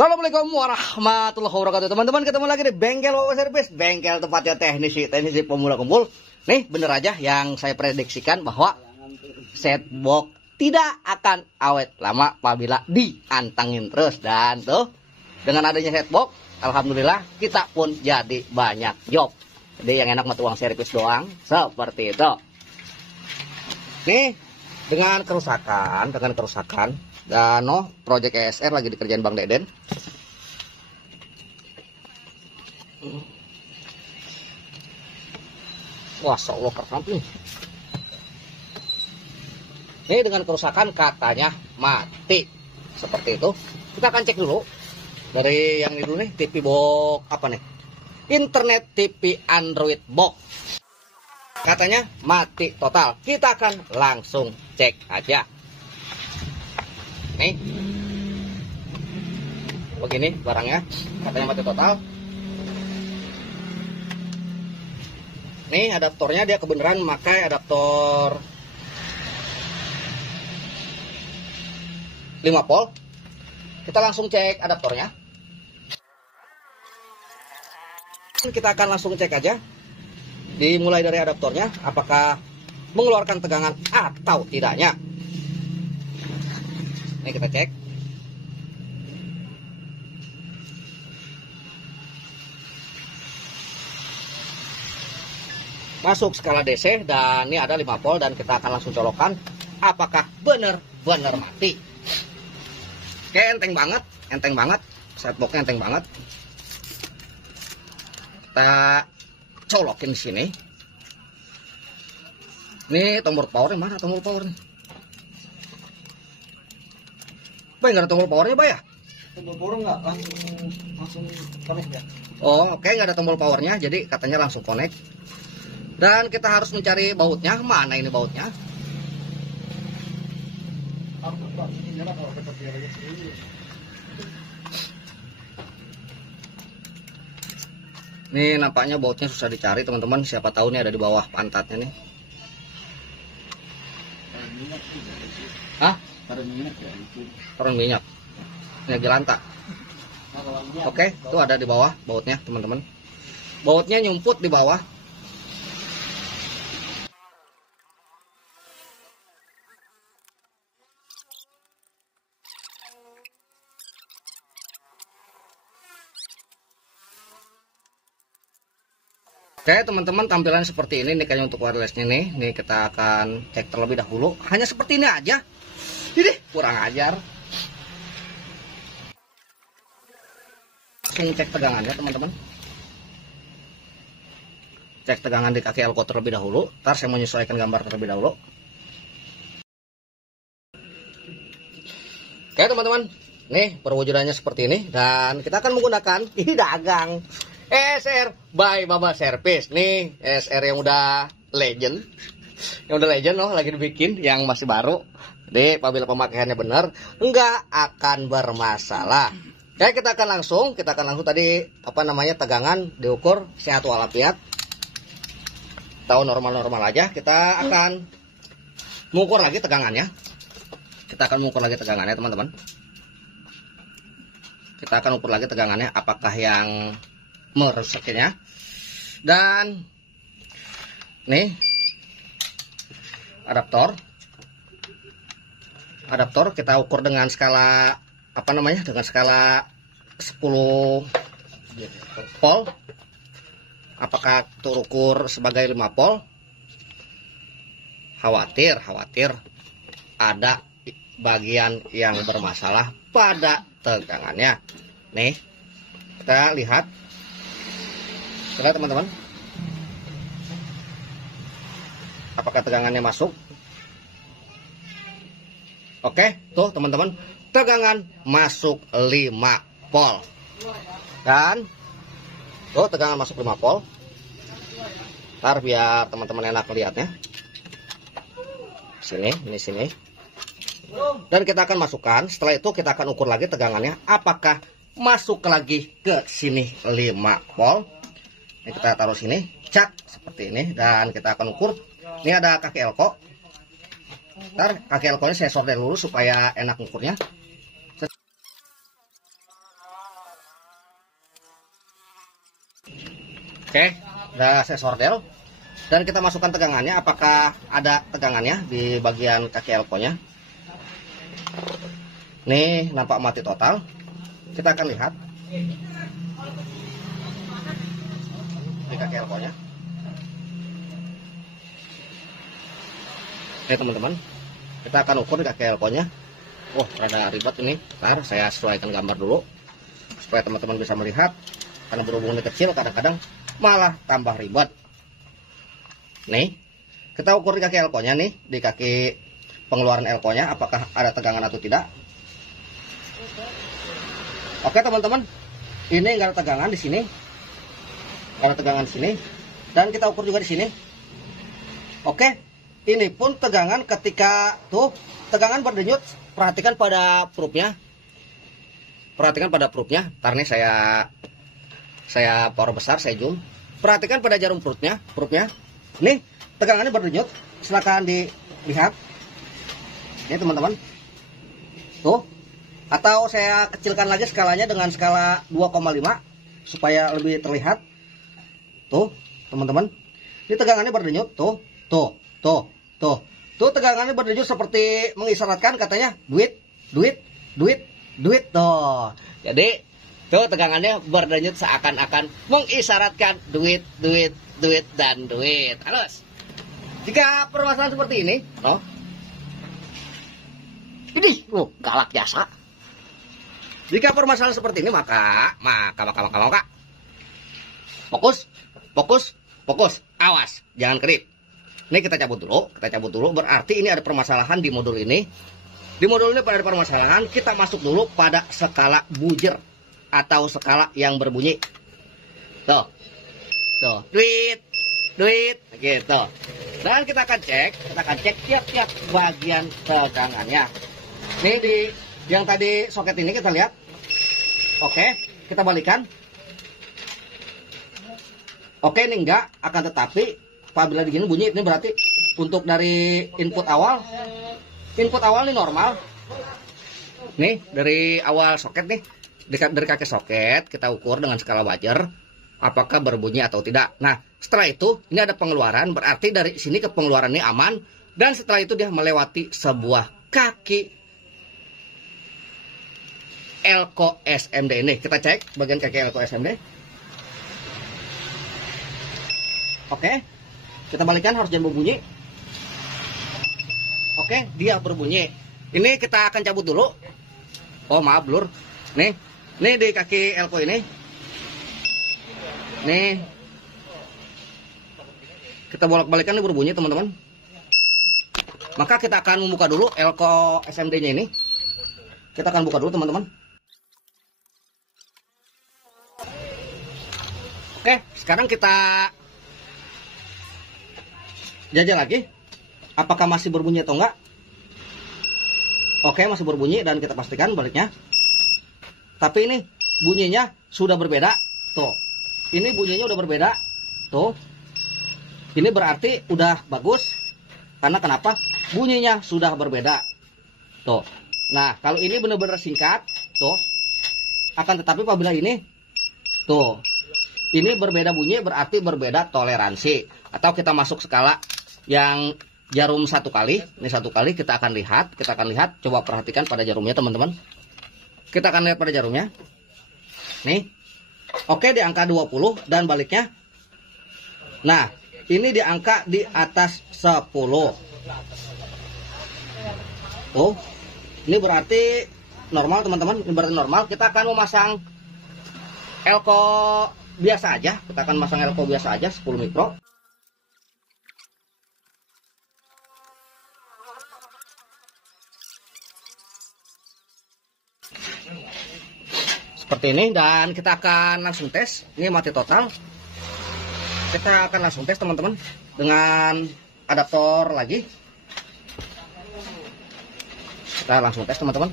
Assalamualaikum warahmatullahi wabarakatuh. Teman-teman, ketemu lagi di bengkel Wawa Servis, bengkel tempatnya teknisi pemula kumpul. Nih bener aja yang saya prediksikan bahwa setbox tidak akan awet lama apabila diantengin terus. Dan tuh dengan adanya setbox, alhamdulillah kita pun jadi banyak job. Jadi yang enak mah uang servis doang, seperti itu. Nih dengan kerusakan dan project ESR lagi dikerjain Bang Deden. Wah, Allah keren nih. Ini dengan kerusakan katanya mati. Seperti itu. Kita akan cek dulu dari yang ini dulu nih, TV box apa nih? Internet TV Android box. Katanya mati total. Kita akan langsung cek aja. Nih begini barangnya, katanya mati total. Nih adaptornya, dia kebenaran memakai adaptor 5 volt. Kita langsung cek adaptornya. Kita akan langsung cek aja, dimulai dari adaptornya apakah mengeluarkan tegangan atau tidaknya. Ini kita cek. Masuk skala DC dan ini ada 5 volt dan kita akan langsung colokan apakah benar-benar mati. Oke, enteng banget. Setboxnya enteng banget. Kita colokin sini. Ini tombol powernya mana? Tombol powernya? Bay, nggak ada tombol powernya, Bay ya? Tombol power nggak langsung connect ya? Oh, oke, nggak ada tombol powernya, jadi katanya langsung connect. Dan kita harus mencari bautnya. Mana ini bautnya? Ini nampaknya bautnya susah dicari, teman-teman. Siapa tahu nih ada di bawah pantatnya nih. Hah? Taruh minyak. Minyak jelanta. Oke, itu ada di bawah bautnya, teman-teman. Bautnya nyumput di bawah. Oke, teman-teman, tampilan seperti ini nih kayaknya untuk wirelessnya nih. Nih kita akan cek terlebih dahulu. Hanya seperti ini aja. Ini kurang ajar. Langsung cek tegangannya, teman-teman. Cek tegangan di kaki elko terlebih dahulu. Ntar saya menyesuaikan gambar terlebih dahulu. Oke, teman-teman. Nih perwujudannya seperti ini. Dan kita akan menggunakan dagang ESR by Baba Servis. Nih ESR yang udah legend. Yang udah legend loh, lagi dibikin. Yang masih baru. Jadi apabila pemakaiannya benar, enggak akan bermasalah. Oke, kita akan langsung tadi tegangan diukur sehat walafiat. Tahu normal-normal aja. Kita akan mengukur lagi tegangannya. Teman-teman. Kita akan ukur lagi tegangannya apakah yang merusaknya. Dan nih adaptor kita ukur dengan skala dengan skala 10 volt. Apakah terukur sebagai 5 volt? Khawatir ada bagian yang bermasalah pada tegangannya. Nih kita lihat, teman-teman, apakah tegangannya masuk? Oke, tuh teman-teman, tegangan masuk 5 volt. Dan tuh tegangan masuk 5 volt. Ntar biar teman-teman enak melihatnya. Sini. Dan kita akan masukkan, setelah itu kita akan ukur lagi tegangannya apakah masuk lagi ke sini 5 volt. Ini kita taruh sini, cak seperti ini, dan kita akan ukur. Ini ada kaki elko. Ntar kaki elkonya saya solder dulu supaya enak ngukurnya. Oke, udah saya sordel. Dan kita masukkan tegangannya, apakah ada tegangannya di bagian kaki elko-nya. Nih, nampak mati total. Kita akan lihat di kaki elko-nya. Oke teman-teman, kita akan ukur di kaki elko-nya. Oh, rada ribet ini. Ntar saya sesuaikan gambar dulu supaya teman-teman bisa melihat. Karena berhubung ini kecil, kadang-kadang malah tambah ribet. Nih, kita ukur di kaki elko-nya nih, di kaki pengeluaran elko-nya, apakah ada tegangan atau tidak. Oke teman-teman, ini nggak ada tegangan di sini, nggak ada tegangan di sini, dan kita ukur juga di sini. Oke, ini pun tegangan ketika tuh tegangan berdenyut. Perhatikan pada proobnya, perhatikan pada proobnya. Ntar nih saya power besar, saya zoom. Perhatikan pada jarum proobnya. Nih, tegangannya berdenyut. Silakan dilihat. Ini teman-teman. Tuh. Atau saya kecilkan lagi skalanya dengan skala 2,5 supaya lebih terlihat. Tuh, teman-teman. Ini tegangannya berdenyut. Tuh. Tuh, tegangannya berdenyut seperti mengisyaratkan katanya duit. Tuh. Jadi, tuh tegangannya berdenyut seakan-akan mengisyaratkan duit. Halus. Jika permasalahan seperti ini, galak jasa. Jika permasalahan seperti ini, maka fokus, awas, jangan kedip. Ini kita cabut dulu. Berarti ini ada permasalahan di modul ini. Di modul ini pada permasalahan, kita masuk dulu pada skala bujur atau skala yang berbunyi. Tuh, duit, gitu. Dan kita akan cek tiap-tiap bagian tegangannya. Ini di yang tadi soket ini kita lihat. Oke, kita balikan. Oke, ini enggak, akan tetapi apabila begini bunyi, ini berarti untuk dari input awal ini normal. Nih, dari awal soket nih, dari kaki soket kita ukur dengan skala wajar apakah berbunyi atau tidak. Nah, setelah itu ini ada pengeluaran, berarti dari sini ke pengeluaran ini aman, dan setelah itu dia melewati sebuah kaki elko SMD ini. Kita cek bagian kaki elko SMD. Oke, kita balikan, harus jangan berbunyi. Oke, dia berbunyi. Ini kita akan cabut dulu. Oh maaf blur. Nih di kaki elko ini. Nih, kita bolak-balikan, ini berbunyi teman-teman. Maka kita akan membuka dulu elko SMD-nya ini. Kita akan buka dulu teman-teman. Oke, sekarang kita jajal lagi. Apakah masih berbunyi atau enggak? Oke, masih berbunyi, dan kita pastikan baliknya. Tapi ini bunyinya sudah berbeda. Tuh. Ini bunyinya udah berbeda. Tuh. Ini berarti udah bagus. Karena kenapa? Bunyinya sudah berbeda. Tuh. Nah, kalau ini benar-benar singkat, tuh. Akan tetapi apabila ini, tuh. Ini berbeda bunyi, berarti berbeda toleransi. Atau kita masuk skala yang jarum 1 kali. Ini 1 kali kita akan lihat. Coba perhatikan pada jarumnya teman-teman. Kita akan lihat pada jarumnya. Nih. Oke, di angka 20 dan baliknya. Nah, ini di angka di atas 10. Oh, ini berarti normal teman-teman. Ini berarti normal. Kita akan memasang elko biasa aja. 10 mikro. Seperti ini, dan kita akan langsung tes. Ini mati total. Kita akan langsung tes teman-teman dengan adaptor lagi. Kita langsung tes teman-teman.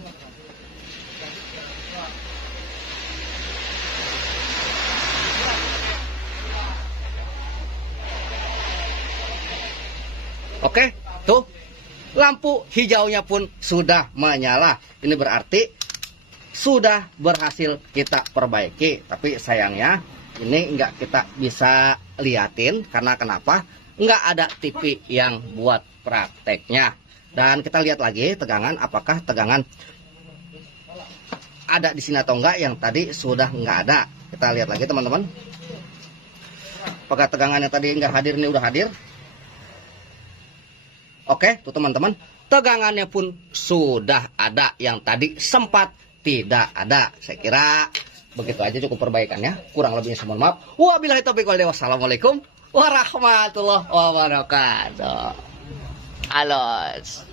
Oke, tuh lampu hijaunya pun sudah menyala. Ini berarti sudah berhasil kita perbaiki. Tapi sayangnya ini nggak kita bisa liatin karena kenapa? Nggak ada TV yang buat prakteknya. Dan kita lihat lagi tegangan, apakah tegangan ada di sini atau enggak. Yang tadi sudah nggak ada. Kita lihat lagi teman-teman. Apakah tegangan yang tadi nggak hadir ini udah hadir? Oke, tuh teman-teman. Tegangannya pun sudah ada, yang tadi sempat tidak ada. Saya kira begitu aja cukup perbaikannya. Kurang lebihnya saya mohon maaf. Wabillahi taufiq wal hidayah. Wassalamualaikum warahmatullahi wabarakatuh. Halos.